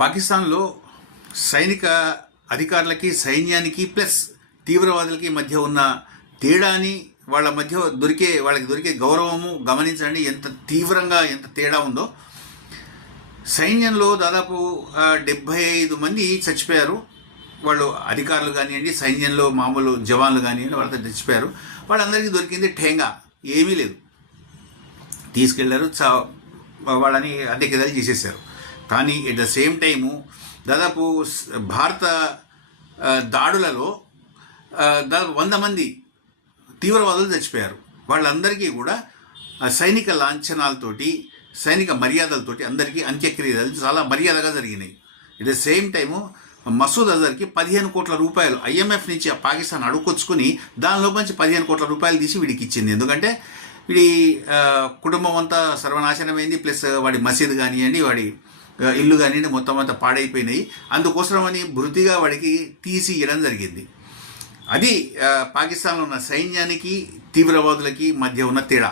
పాకిస్తాన్లో సైనిక అధికారులకి, సైన్యానికి ప్లస్ తీవ్రవాదులకి మధ్య ఉన్న తేడాని, వాళ్ళకి దొరికే గౌరవము గమనించండి. ఎంత తీవ్రంగా, ఎంత తేడా ఉందో. సైన్యంలో దాదాపు 75 మంది చచ్చిపోయారు. వాళ్ళు అధికారులు కానివ్వండి, సైన్యంలో మామూలు జవాన్లు కానివ్వండి, వాళ్ళతో చచ్చిపోయారు. వాళ్ళందరికీ దొరికింది ఠేంగా, ఏమీ లేదు. తీసుకెళ్లారు, వాళ్ళని అడ్డెకిదాలు చేసేసారు. కానీ ఎట్ ద సేమ్ టైము దాదాపు భారత దాడులలో దాదాపు 100 మంది తీవ్రవాదులు చచ్చిపోయారు. వాళ్ళందరికీ కూడా సైనిక లాంఛనాలతోటి, సైనిక మర్యాదలతోటి అందరికీ అంత్యక్రియలు చాలా మర్యాదగా జరిగినాయి. At the same time Masood అజర్కి 15 కోట్ల రూపాయలు ఐఎంఎఫ్ నుంచి పాకిస్తాన్ అడుక్కొచ్చుకుని దానిలో నుంచి 15 కోట్ల రూపాయలు తీసి వీడికి ఇచ్చింది. ఎందుకంటే వీడి కుటుంబం అంతా సర్వనాశనమైంది, ప్లస్ వాడి మసీద్ కానివ్వండి, వాడి ఇల్లు కానివ్వండి మొత్తం అంతా పాడైపోయినాయి. అందుకోసమని భృతిగా వాడికి తీసి ఇవ్వడం జరిగింది. అది పాకిస్తాన్లో ఉన్న సైన్యానికి, తీవ్రవాదులకి మధ్య ఉన్న తేడా.